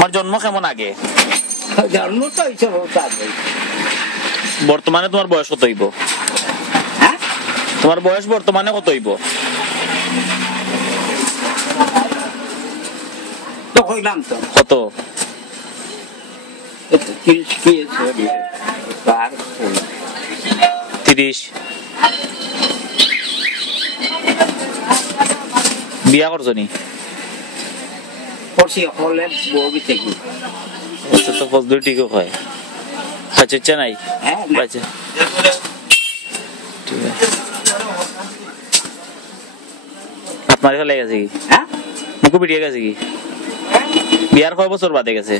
তোমার জন্ম কেমন আগে? জন্ম তো হয়েছে বহুত আগে। বর্তমানে তোমার বয়স কত হইব? হ্যাঁ, তোমার বয়স বর্তমানে কত হইব? তো কইলাম তো কত? 30 কি আর 30। বিয়া করছো নি? করছি হলে বউবি থেকে। আচ্ছা, তো ফজলুর ঠিকও হয়। বাচ্চা নাই? হ্যাঁ, বাচ্চা ঠিক আছে। আপনার ফেলে গেছে কি? হ্যাঁ, মুখে পিটিয়ে গেছে কি? বিয়ার কয় বছর বাদে গেছে?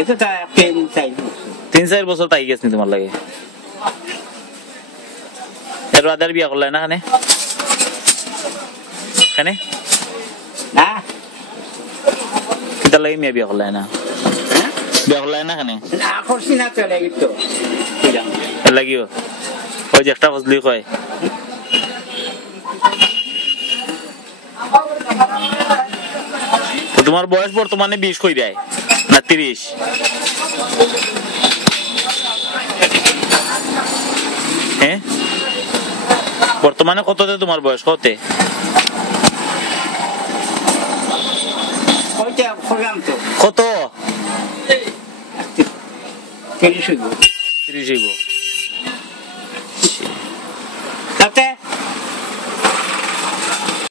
এটা তো 3-4 বছর। 3-4 বছর তাই গেছে তোমার লাগে। এর বাদে আর বিয়া করলে না খানে? খানে না, কিতার লাগে মেয়ে বিয়া করলে না? হ্যাঁ, বিয়া করলে না খানে? না করছি না চলে গেতো কইলাম। এর লাগিও ওই যে একটা ফজলি কয়। তো তোমার বয়স বর্তমানে 20 কই দেয় না 30? হ্যাঁ, বর্তমানে কততে তোমার বয়স? কতে? ওইটা কইলাম তো কত? 30 হইব। 30 হইব।